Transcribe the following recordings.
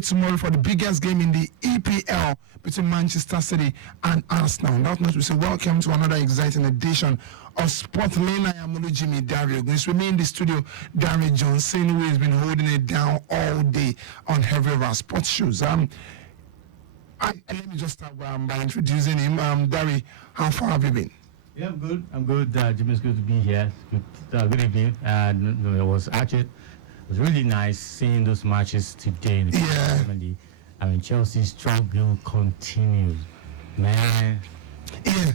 play tomorrow for the biggest game in the EPL between Manchester City and Arsenal. And that note, we say welcome to another exciting edition of Sport Lane. I am Olujimi Dario. It's with me in the studio, Darry Johnson, who has been holding it down all day on every of our sports shows. Let me just start by introducing him. Darry, how far have you been? Yeah, I'm good. Jimmy, it's good to be here. Good evening. It was really nice seeing those matches today. Chelsea's struggle continues, man. Yeah.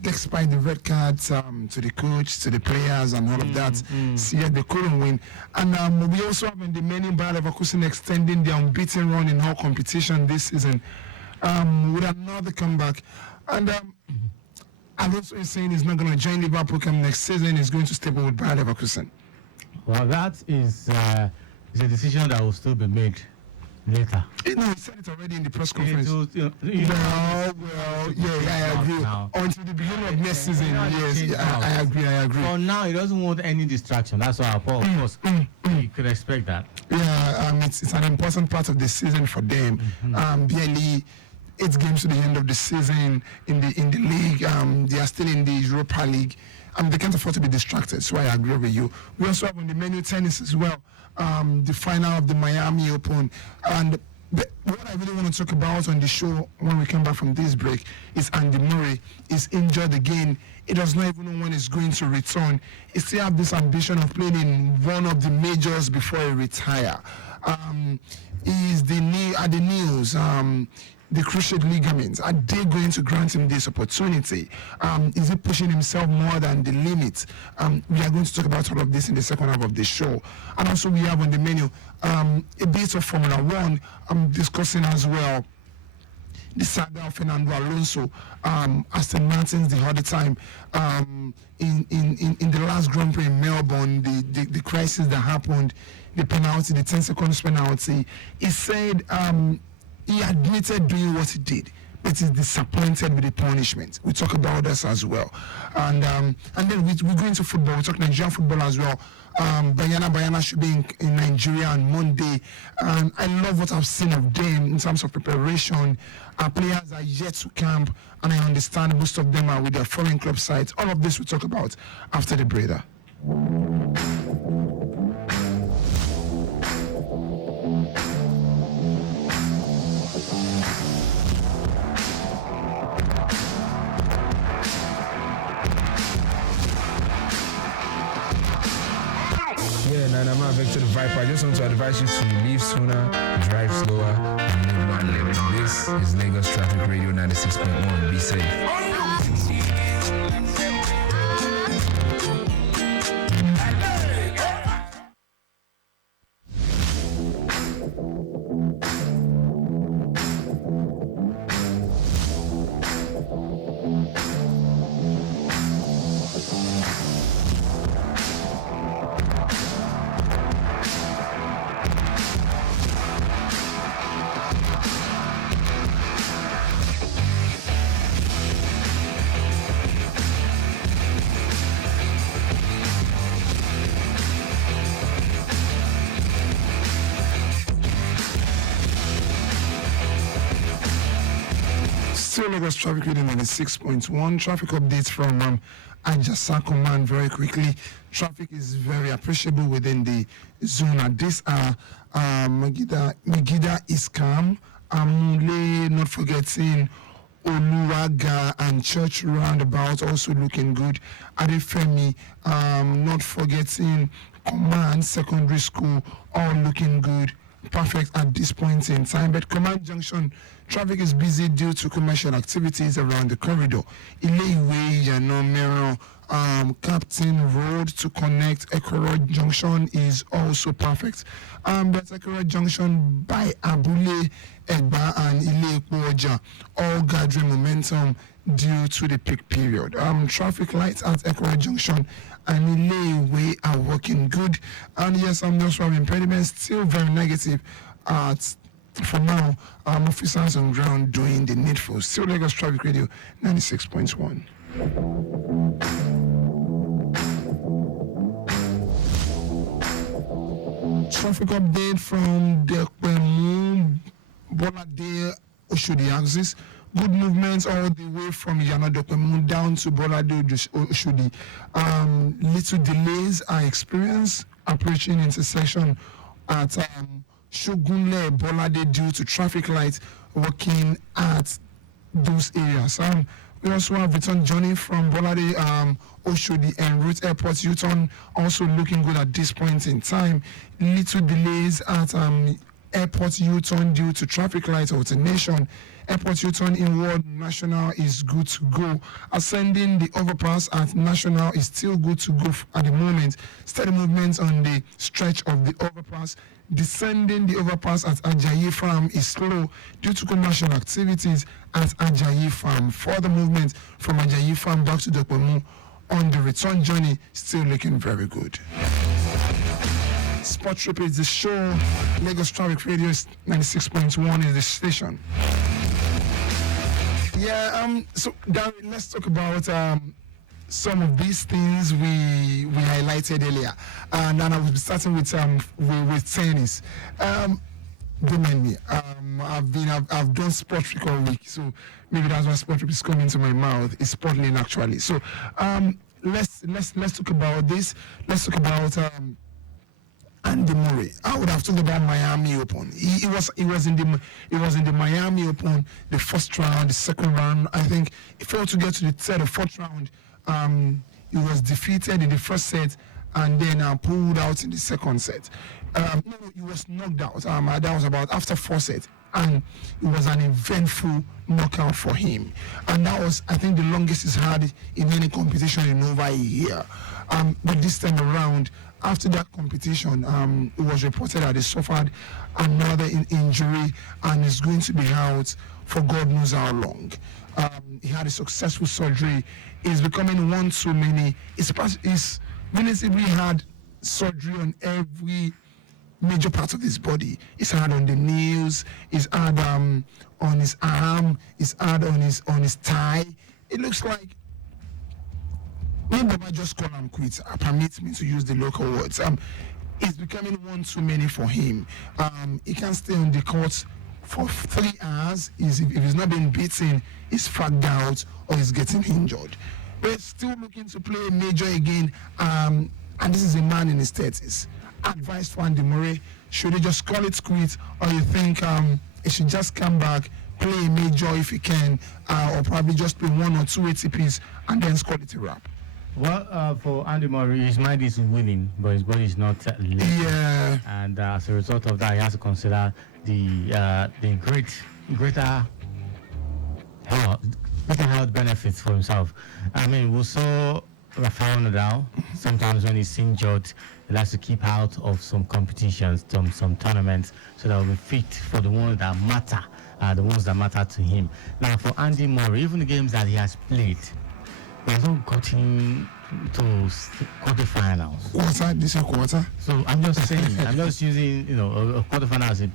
Despite the red cards to the coach, to the players, and all of that, they couldn't win. And we also have in the many Bayer Leverkusen extending their unbeaten run in all competition this season with another comeback. And Alonso is saying he's not going to join Liverpool come next season. He's going to stay with Bayer Leverkusen. Well, that is a decision that will still be made later. He said it already in the press conference. I agree. Until the beginning of next season, I agree. For now, he doesn't want any distraction. That's why, of course, you could expect that. Yeah, it's an important part of the season for them. Barely 8 games to the end of the season in the league. They are still in the Europa League. They can't afford to be distracted, so I agree with you. We also have on the menu tennis as well, the final of the Miami Open. And what I really want to talk about on the show when we come back from this break is Andy Murray is injured again. He does not even know when he's going to return. He still has this ambition of playing in one of the majors before he retire. Is the knee at the news? The cruciate ligaments, are they going to grant him this opportunity? Is he pushing himself more than the limit? We are going to talk about all of this in the second half of the show. And also we have on the menu a bit of Formula 1. I'm discussing as well the saga of Fernando Alonso, Aston Martin's the other time, in the last Grand Prix in Melbourne, the crisis that happened, the penalty, the 10 seconds penalty. He said he admitted doing what he did, but he's disappointed with the punishment. We talk about this as well. And then we go into football. We talk Nigerian football as well. Bayana should be in Nigeria on Monday. And I love what I've seen of them in terms of preparation. Our players are yet to camp, and I understand most of them are with their foreign club sites. All of this we talk about after the breather. And I'm Victor the Viper. I just want to advise you to leave sooner, drive slower, and live one. This is Lagos Traffic Radio 96.1. Be safe. Lagos Traffic Radio 96.1. Traffic updates from Ajasa Command very quickly. Traffic is very appreciable within the zone at this hour. Megida is calm. Amule, not forgetting Oluwaga and Church Roundabout also looking good. Adefemi, not forgetting Command Secondary School, all looking good. Perfect at this point in time, but Command Junction traffic is busy due to commercial activities around the corridor. Ile-Iwe, Yanomero, Captain Road to connect Ekoro Junction is also perfect. But Ekoro Junction by Abule, Egba and Ile-Ipoja all gathering momentum due to the peak period. Traffic lights at Ekoro Junction and Ile-Iwe are working good. And yes, no sort of impediments, still very negative for now. Officers on ground doing the needful. Still Lagos Traffic Radio 96.1. Traffic update from Dekwemu Bolade Oshodi axis. Good movements all the way from Yanadokemu down to Bolade Oshodi. Little delays are experienced approaching intersection at Shogunle Bolade due to traffic lights working at those areas. We also have return journey from Bolade Oshodi and Route Airport U-turn also looking good at this point in time. Little delays at Airport U-turn due to traffic light alternation. Airport U-turn in World National is good to go. Ascending the overpass at National is still good to go at the moment. Steady movements on the stretch of the overpass. Descending the overpass at Ajayi Farm is slow due to commercial activities at Ajayi Farm. Further movement from Ajayi Farm back to Dokpemu on the return journey still looking very good. Sport Trip is the show. Lagos Traffic Radio is 96.1 is the station. Yeah, so Gary, let's talk about some of these things we highlighted earlier. And then I will be starting with tennis. Don't mind me. I've done Sport Trip all week, so maybe that's why Sport Trip is coming to my mouth. It's Sport Lane actually. So let's talk about this. Let's talk about Andy Murray. I would have talked about Miami Open. It was in the Miami Open, the first round, the second round. I think he failed to get to the third or fourth round. He was defeated in the first set and then pulled out in the second set. He was knocked out. That was about after 4 sets, and it was an eventful knockout for him. And that was, I think, the longest he's had in any competition in over a year. But this time around, after that competition, it was reported that he suffered another injury and is going to be out for God knows how long. He had a successful surgery. He's becoming one too many. He's relatively had surgery on every major part of his body. He's had on the knees, he's had on his arm, he's had on his thigh. It looks like maybe I just call him quits. Permit me to use the local words. It's becoming one too many for him. He can't stay on the court for 3 hours. If he's not being beaten, he's fagged out or he's getting injured. But he's still looking to play a major again. And this is a man in his 30s. Advice for Andy Murray: should he just call it quits, or you think he should just come back, play a major if he can, or probably just play 1 or 2 ATPs and then call it a wrap? Well, for Andy Murray, his mind is winning, but his body is not living. Yeah. And as a result of that, he has to consider the greater health benefits for himself. I mean, we saw Rafael Nadal. Sometimes when he's injured, he likes to keep out of some competitions, some tournaments, so that he'll be fit for the ones that matter, to him. Now, for Andy Murray, even the games that he has played, he hasn't gotten to quarterfinals. Quarter? This is quarter? So I'm just saying, I'm just using a quarterfinal as a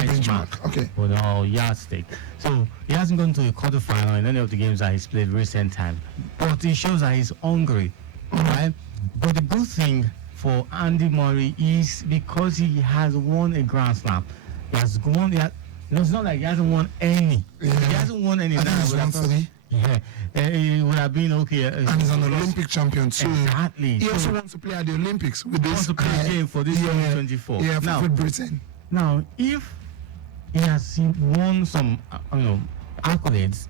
benchmark. Okay. For the yardstick. So he hasn't gone to a quarterfinal in any of the games that he's played recent time. But it shows that he's hungry, right? But the good thing for Andy Murray is because he has won a Grand Slam. He has won. It's not like he hasn't won any. Yeah. He hasn't won any. I think he's won 3. Yeah, it would have been okay. And he's an Olympic champion too. Exactly. He also wants to play at the Olympics with this. He wants to play a game for this 2024. Yeah, for Great Britain. Now, if he has won some, accolades,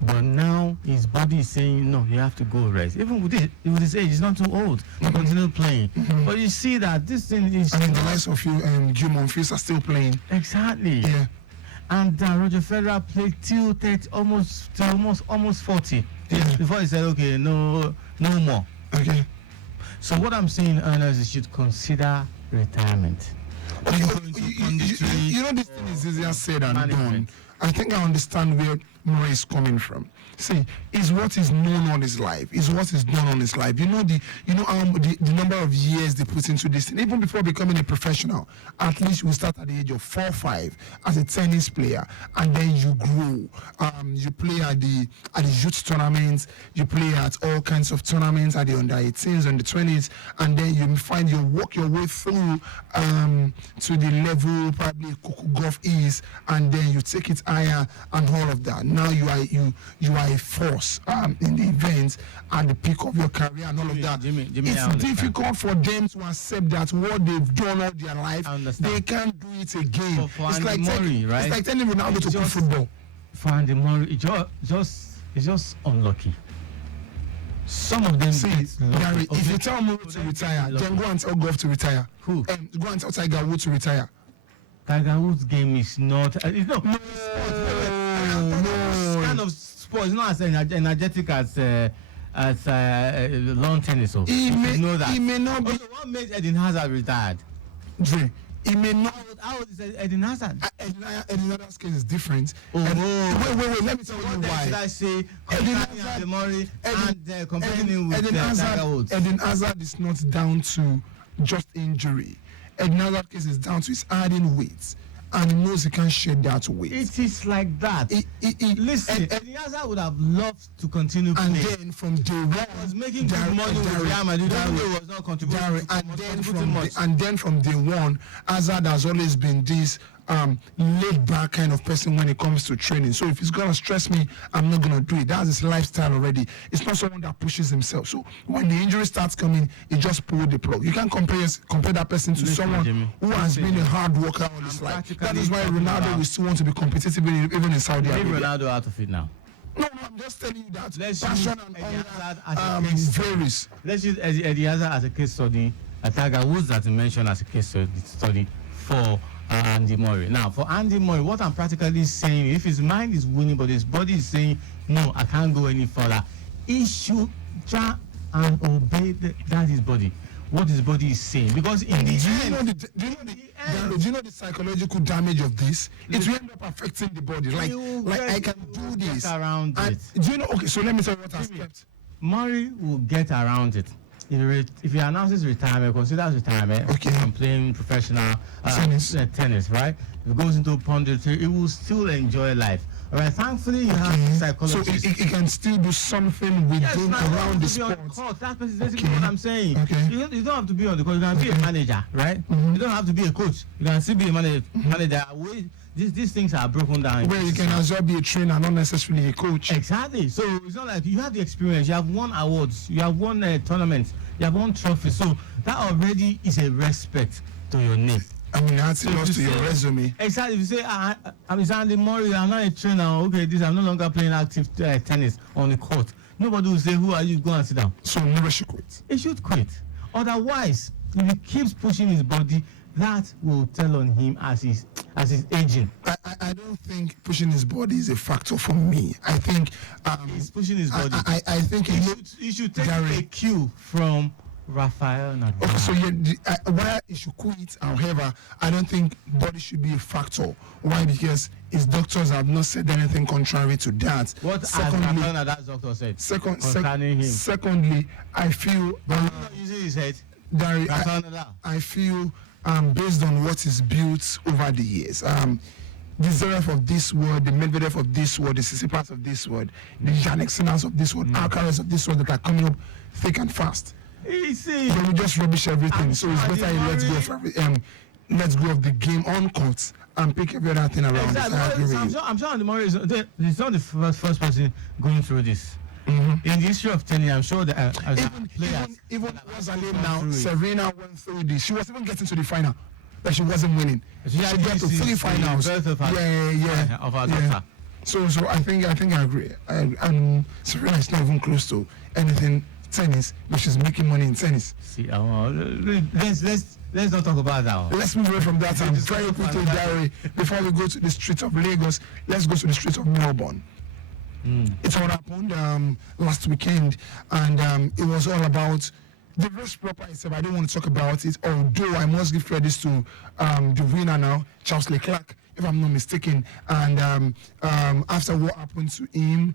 but now his body is saying no, you have to go rest. Even with his age, he's not too old to continue playing. But you see that this thing is. I mean, the likes of you and Jim Monfils are still playing. Exactly. Yeah. And Roger Federer played till 30, almost 40. Yeah. Before he said, okay, no more. Okay. So what I'm saying, Ernest, is you should consider retirement. You know, this thing is easier said than done. I think I understand Murray is coming from. See, is what is known on his life. Is what is done on his life. You know the number of years they put into this thing. Even before becoming a professional, at least you start at the age of 4 or 5 as a tennis player, and then you grow. You play at the youth tournaments. You play at all kinds of tournaments at the under 18s and the 20s, and then you find you work your way through to the level probably Coco Golf is, and then you take it higher and all of that. Now you are a force in the events at the peak of your career and all of that. Jimmy, it's difficult for them to accept that what they've done all their life, they can't do it again. It's like It's like telling Ronaldo to play football. For Andy Murray, it's just unlucky. Some of them. See, Gary, if you tell Murray to retire, then go and tell Golf to retire. Who? Go and tell Tiger Woods to retire. Tiger Woods' game is not. It's not. No. Kind of sport. It's not as energetic as lawn tennis. So He know that. He may not be. Okay, what made Eden Hazard retired? Dre, he may not. How old is Eden Hazard? Eden Hazard's case is different. Oh, wait. Let me tell you why. Should I say Eden Murray and comparing him with Tiger Woods? Eden Hazard is not down to just injury. Eden Hazard's case is down to his adding weight, and he knows he can't shed that weight. It is like that. Listen, Eden Hazard would have loved to continue and playing. then from day one, He was making good money with Real Madrid. He was not contributing and then from day one, Hazard has always been this laid back kind of person when it comes to training. So if he's gonna stress me, I'm not gonna do it. That's his lifestyle already. It's not someone that pushes himself. So when the injury starts coming, he just pull the plug. You can't compare that person to someone Jimmy, who has been a hard worker all his life. That is why Ronaldo will still want to be competitive even in Saudi Leave Arabia. Ronaldo out of it now. No, I'm just telling you that Let's passion use and Eden Hazard all as a case study. varies. Let's use Eden Hazard as a case study. Tiger Woods that you mentioned as a case study for Andy Murray. Now, for Andy Murray, what I'm practically saying, if his mind is winning but his body is saying, no, I can't go any further, he should try and obey that his body, what his body is saying. Because in the end, do you know the psychological damage of this? It will end up affecting the body. Like I can do this. Around it. Do you know? Okay, so let me tell you what I kept. Murray will get around it. If he announces retirement, considers retirement, okay, from playing professional tennis, right? If he goes into punditry, he will still enjoy life. All right, thankfully, you have psychologists. So he can still do something within around the sport. That's basically what I'm saying. Okay. You don't have to be on the court. You can be a manager, right? You don't have to be a coach. You can still be a manager. These things are broken down. Where you can as well be a trainer, not necessarily a coach. Exactly. So it's not like you have the experience. You have won awards. You have won tournaments. You have won trophies. So that already is a respect to your name. I mean, that's a loss to your resume. Exactly. If you say, I'm Andy Murray, I'm not a trainer. Okay, I'm no longer playing active tennis on the court. Nobody will say, who are you? Go and sit down. So Murray should quit. He should quit. Otherwise, if he keeps pushing his body, that will tell on him as he's aging. I don't think pushing his body is a factor for me. I think he's pushing his body. I think he should take a cue from Rafael Nadal. Okay, so why he should quit, however, I don't think body should be a factor. Why? Because his doctors have not said anything contrary to that. What has Rafael Nadal's doctor said concerning him? Secondly, I feel he's not using his head. Gary, I feel based on what is built over the years, the Zverev of this world, the Medvedev of this world, the Tsitsipas of this world, the Jannik Sinners of this world, Alcaraz of this world that are coming up thick and fast. Easy. But we just rubbish everything. So it's better let's go of the game on court and pick every other thing around. Exactly. I'm sure Andy Murray is not the first person going through this. In the history of tennis, I'm sure that even what's her name now, Serena went through this. She was even getting to the final, but she wasn't winning. She got to 3 finals. Of her daughter. So I think I agree. And Serena is not even close to anything tennis, but she's making money in tennis. See, let's not talk about that one. Let's move away from that and very quickly, Gary, before we go to the streets of Lagos, let's go to the streets of Melbourne. It's all happened last weekend, and it was all about the race proper itself. I don't want to talk about it, although I must give credit to the winner now, Charles Leclerc. if I'm not mistaken. And after what happened to him,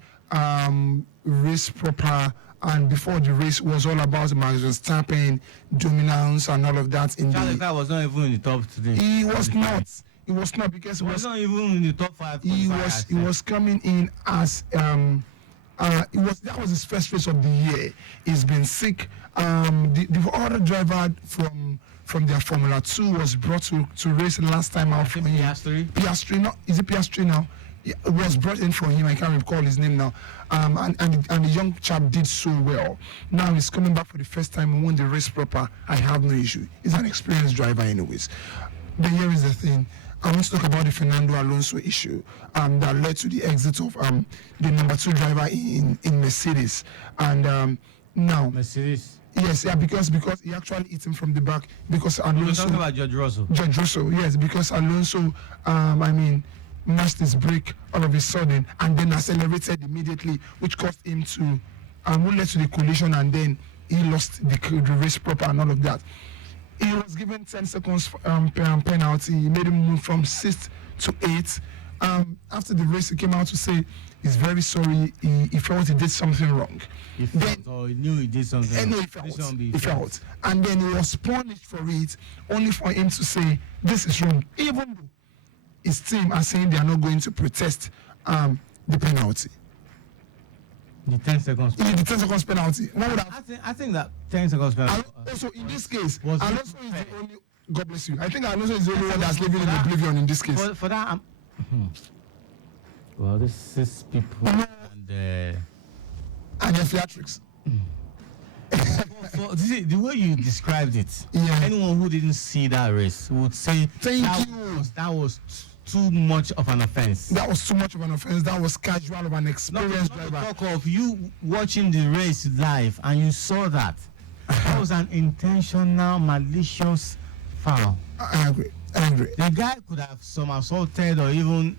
race proper, and before the race was all about Max Verstappen dominance and all of that. Charles Leclerc was not even in the top today. He was not. He was not because He was not even in the top 5. he was coming in as that was his first race of the year. He's been sick. The other driver from their Formula 2 was brought to race last time out for him. Piastri, no, is it Piastri now? It was brought in for him. I can't recall his name now. And the young chap did so well. Now he's coming back for the first time and won the race proper. I have no issue. He's an experienced driver anyways. But here is the thing. I want to talk about the Fernando Alonso issue that led to the exit of the number 2 driver in Mercedes. And now Mercedes. Yes, yeah, because he actually hit him from the back because Alonso. We're talking about George Russell. George Russell, yes, because Alonso, missed his brake all of a sudden and then accelerated immediately, which caused him to, led to the collision, and then he lost the race proper and all of that. He was given 10 seconds penalty. He made him move from 6th to 8th. After the race, he came out to say he's very sorry. He felt he did something wrong. He knew he did something wrong. No, he felt. And then he was punished for it, only for him to say, this is wrong. Even though his team are saying they are not going to protest the penalty. The 10 seconds penalty. The 10 seconds penalty. What would I think that 10 seconds penalty. Also, in this case, Alonso is the only. God bless you. I think Alonso is the only one that's living in oblivion in this case. For that, well, this is people and the theatrics. The way you described it, anyone who didn't see that race would say that was too much of an offense. That was too much of an offense. That was casual of an experienced driver. Not to talk of you watching the race live and you saw that. That was an intentional, malicious foul. I agree. The guy could have somersaulted or even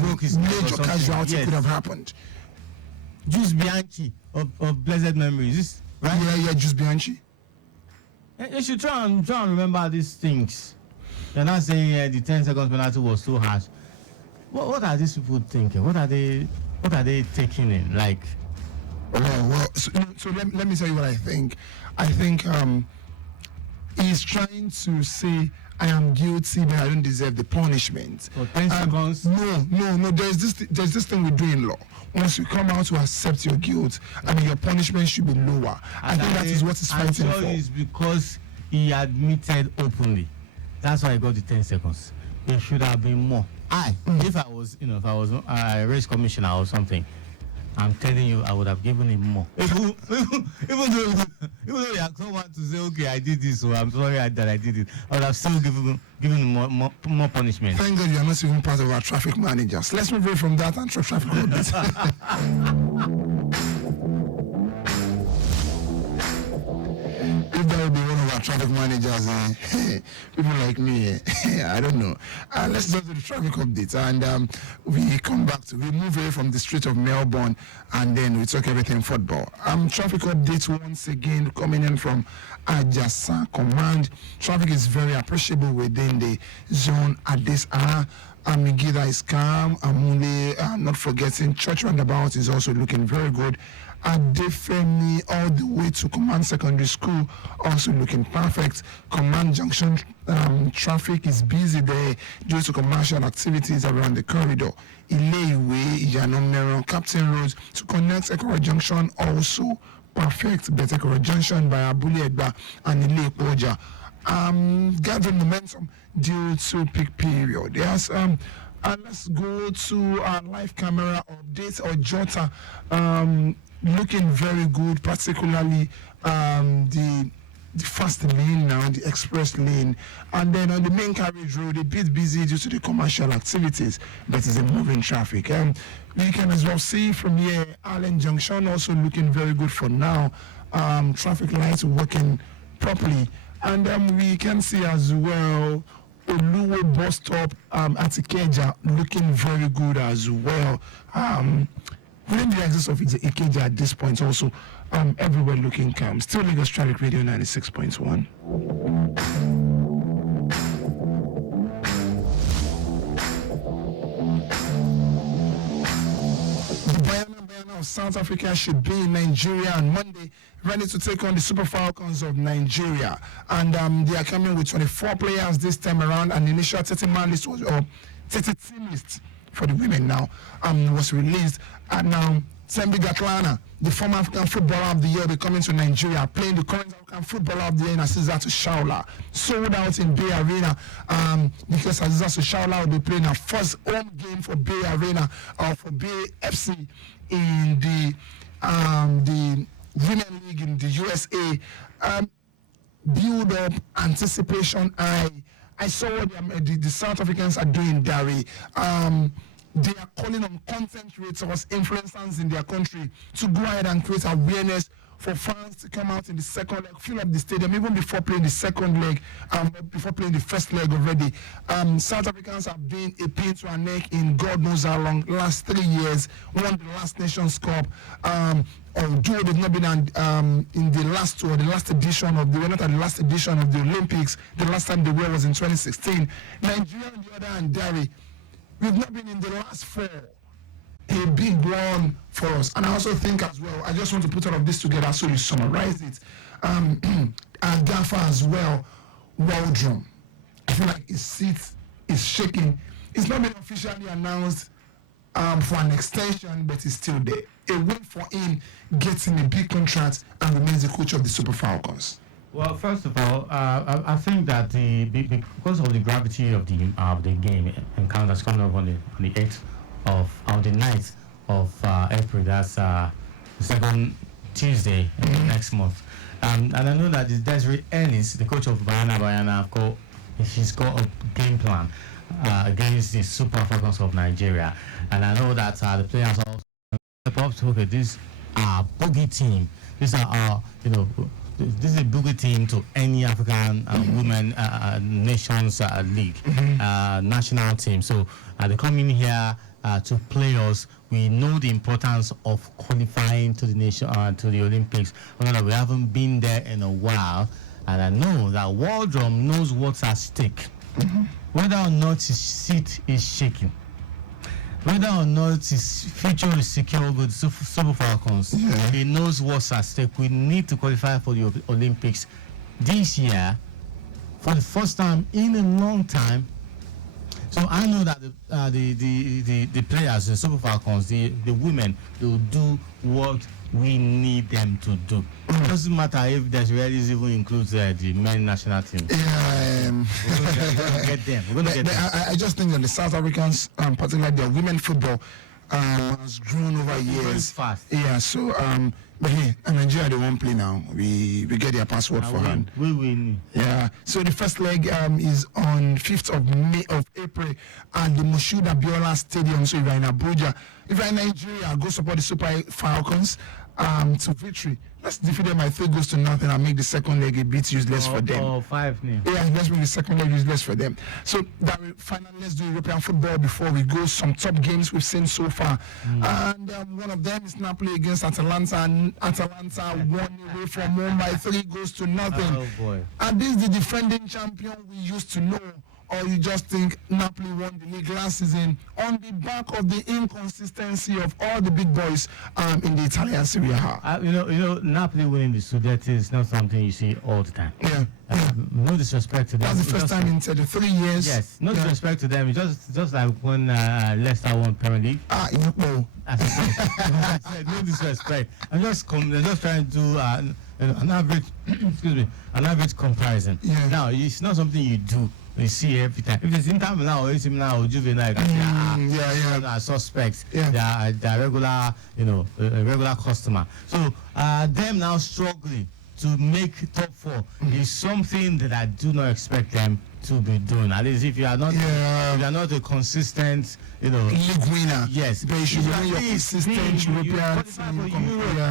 broke his neck or major something. casualty could have happened. Juice Bianchi of blessed memories, this, right? Yeah, Juice Bianchi. You should try and remember these things. You're not saying the 10 seconds penalty was too harsh. What are these people thinking? What are they taking in? Like, so let me tell you what I think. I think he's trying to say I am guilty, but I don't deserve the punishment. For 10 seconds? No. There's this thing we do in law. Once you come out to accept your guilt, your punishment should be lower. I think that is what he's fighting for. It's because he admitted openly. That's why I got the 10 seconds. It should have been more. If I was a race commissioner or something, I'm telling you, I would have given him more. Even though you have someone to say, okay, I did this, so I'm sorry that I did it, I would have still given him more punishment. Thank God you are not even part of our traffic managers. Let's move away from that and traffic updates. If that would be one of our traffic managers, people like me, I don't know. Let's go to the traffic updates, and we move away from the street of Melbourne, and then we talk everything football. Traffic updates once again coming in from Ajasa Command. Traffic is very appreciable within the zone at this hour. Amigida is calm. Amule, not forgetting, Church Roundabout is also looking very good. Adefemi all the way to Command Secondary School also looking perfect. Command Junction traffic is busy there due to commercial activities around the corridor. Ileiwe, Iyanomero, Captain Road to connect Ekora Junction also perfect. Better Ekora Junction by Abule Egba and Ile-Ipoja. Gathering momentum due to peak period. Yes, let's go to our live camera updates or Jota. Looking very good, particularly the fast lane now, the express lane, and then on the main carriage road, a bit busy due to the commercial activities, but it's a moving traffic. We can as well see from here, Allen Junction also looking very good for now. Traffic lights working properly, and we can see as well Oluwe bus stop at Ikeja looking very good as well. Within the axis of Ikeja at this point also, everywhere looking calm. Still Lagos Traffic Radio 96.1. of South Africa should be in Nigeria on Monday, ready to take on the Super Falcons of Nigeria. And they are coming with 24 players this time around. An initial 30-man list was, or 30-team list for the women now, was released. And now, Thembi Kgatlana, the former African Footballer of the Year, will be coming to Nigeria, playing the current African Footballer of the Year in Asisat Shaula. Sold out in Bay Arena because Asisat Shaula will be playing her first home game for Bay Arena, for Bay FC in the Women League in the USA. Build up, anticipation. I saw what the South Africans are doing, Dari. They are calling on content creators, influencers in their country to go ahead and create awareness for fans to come out in the second leg, fill up the stadium, even before playing the second leg, before playing the first leg already. South Africans have been a pain to our neck in God knows how long, last 3 years, won the last Nations Cup. Although they've not been in the last two or the last edition of we're not at the last edition of the Olympics. The last time they were was in 2016. Nigeria on the other hand, Dari, we've not been in the last four. A big one for us. And I also think as well, I just want to put all of this together so you summarize it. And Gaffer as well, Waldrum. I feel like his seat is shaking. It's not been officially announced for an extension, but it's still there. A win for him, getting a big contract and remains the coach of the Super Falcons. Well, first of all, I think that because of the gravity of the game encounter that's coming up on the 8th of the 9th of April, that's the second Tuesday next month. And I know that Desiree Ennis, the coach of Bayana, he's got a game plan against the Super Falcons of Nigeria. And I know that the players are also step up to, okay, this bogey team. These are this is a boogie team to any African women nations league, national team. So they come in here to play us. We know the importance of qualifying to the nation to the Olympics. We know that we haven't been there in a while, and I know that Waldrum knows what's at stake. Whether or not his seat is shaking, whether or not his future is secure with Super Falcons, he knows what's at stake. We need to qualify for the Olympics this year for the first time in a long time. So I know that the players, the Super Falcons, the women, will do what we need them to do. It doesn't matter if there's really even includes the men national team. We're gonna get them. I just think that the South Africans, particularly their women football, has grown over years. Fast. Yeah. So, but hey, in Nigeria they won't play now. We get their password for hand. We win. Yeah. So the first leg is on 5th of April at the Moshood Abiola Stadium. So if you're in Abuja, if you're in Nigeria, go support the Super Falcons to victory. Let's defeat them by 3-0 and make the second leg a bit useless for them. 5-0. Yeah, let's make the second leg useless for them. So that finally, let's do European football before we go. Some top games we've seen so far, and one of them is Napoli against Atalanta. And Atalanta won away from home by 3-0. Oh boy! Are this the defending champion we used to know? Or you just think Napoli won the league last season on the back of the inconsistency of all the big boys in the Italian Serie A? You know, Napoli winning the Scudetto is not something you see all the time. Yeah. No disrespect to them. That's the first time in 33 years. Yes, no disrespect to them. It's just like when Leicester won Premier League. No. No disrespect. I'm just trying to do an average, an average comparison. Yeah. Now, it's not something you do. You see every time. If it's Inter Milan or AC Milan or Juvenile, suspects. Yeah. They're regular, a regular customer. So them now struggling to make top 4 is something that I do not expect them to be doing. At least if you are not, if you are not a consistent, league winner. Yes, but you should be your consistent European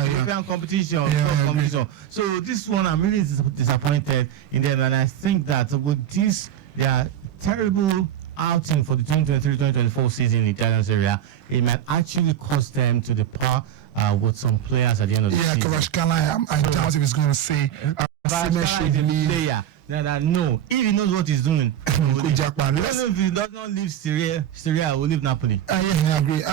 European competition. Competition. So this one, I'm really disappointed in them, and I think that with this, their terrible outing for the 2023-2024 season in the Italian Serie A, it might actually cost them to the par with some players at the end of the season. Yeah, Kvaratskhelia, I doubt if he's going to say. Barcelona is a player that no, if he knows what he's doing, even if he does not leave Syria will leave Napoli. Yeah, I agree.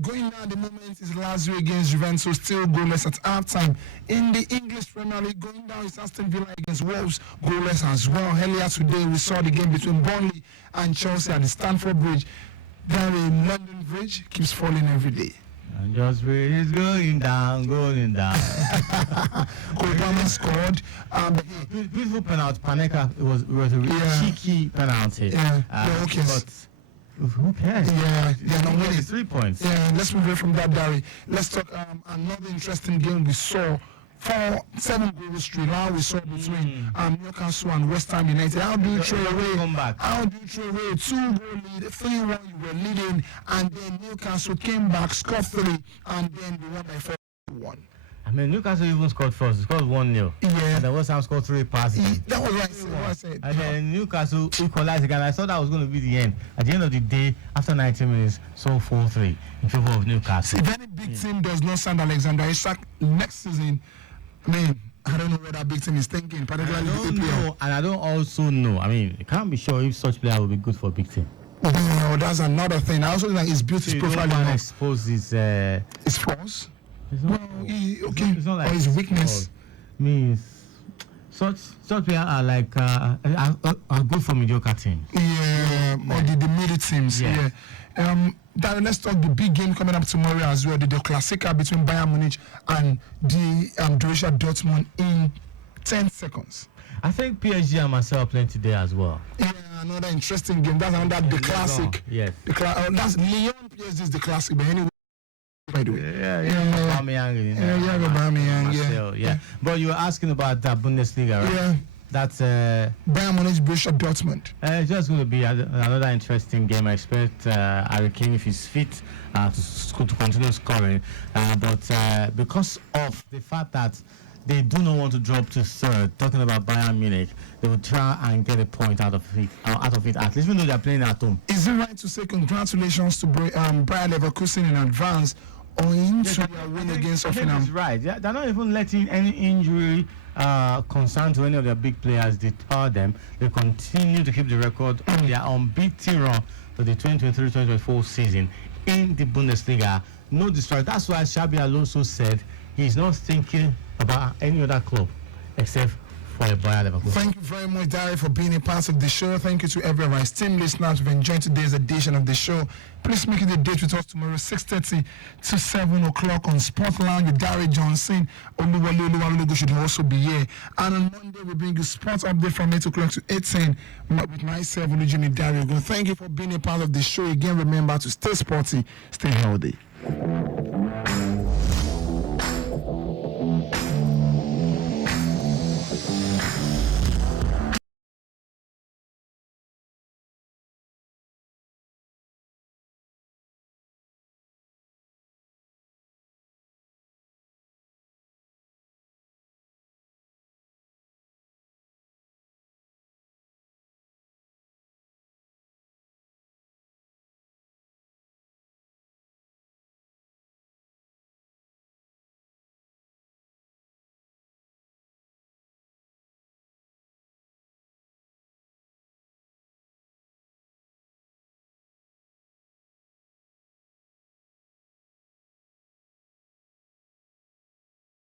Going down at the moment is Lazio against Juventus, still goalless at halftime. In the English Premier League, going down is Aston Villa against Wolves, goalless as well. Earlier today, we saw the game between Burnley and Chelsea at the Stamford Bridge. There, London Bridge keeps falling every day. And just is going down. Obama scored. Beautiful penalty. Panenka, it was a really cheeky penalty. Okay. But who cares? They're not winning. 3 points. Yeah, let's move away from that, Dari. Let's talk another interesting game we saw. 7 goal streak. Now we saw between Newcastle and West Ham United. How do you throw away 2-goal lead, 3-1 you were leading, and then Newcastle came back, scored 3, and then they won by 4-1. I mean, Newcastle even scored first. They scored 1-0. Yeah. And then West Ham scored 3 passes. That was what I said. And then Newcastle equalized again. I thought that was going to be the end. At the end of the day, after 90 minutes, so 4-3 in favor of Newcastle. If any big team does not sign Alexander Isak next season, I mean, I don't know what that big team is thinking, particularly I don't know, and I don't also know. I mean, I can't be sure if such player will be good for a big team. No, that's another thing. I also think that his beauty profile don't expose his flaws. Well, it's not like or his weakness. Means such players are like are good for mediocre teams. Yeah, or the middle teams. Yeah. Darren, let's talk the big game coming up tomorrow as well. The Classica between Bayern Munich and the Borussia Dortmund in 10 seconds. I think PSG and Marseille are playing today as well. Yeah, another interesting game. That's another the classic. Yes. That's Lyon PSG is the classic, but anyway. By the way. Yeah. But you were asking about the Bundesliga, right? Yeah. That's Bayern Munich, Borussia Dortmund. It's just going to be another interesting game. I expect Harry Kane, if he's fit, to continue scoring. But because of the fact that they do not want to drop to third, talking about Bayern Munich, they will try and get a point out of it at least, even though they're playing at home. Is it right to say congratulations to Bayer Leverkusen in advance owing to their win against Hoffenheim? That's right. They're not even letting any injury concern to any of their big players deter them. They continue to keep the record on their unbeaten run for the 2023-2024 season in the Bundesliga. No distraction. That's why Xabi Alonso said he's not thinking about any other club except for a Bayer Leverkusen. Thank you very much, Dari, for being a part of the show. Thank you to every of our esteemed listeners who've enjoyed today's edition of the show. Please make it a date with us tomorrow, 6:30 to 7 o'clock on Sportland with Dari Johnson. Oluwale should also be here. And on Monday, we bring you sports update from 8 o'clock to 8:10 with myself, Olujimi Dari Ogun. Thank you for being a part of the show. Again, remember to stay sporty, stay healthy.